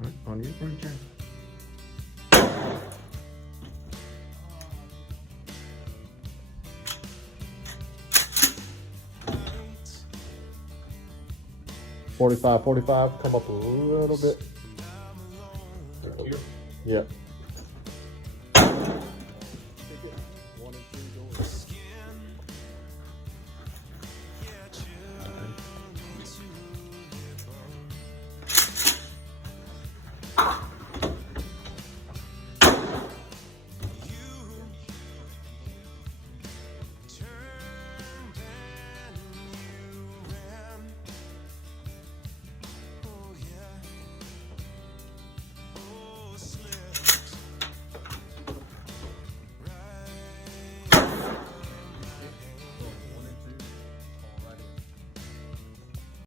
Right, on you, Jack. 45, 45. Come up a little bit. Here. Yeah.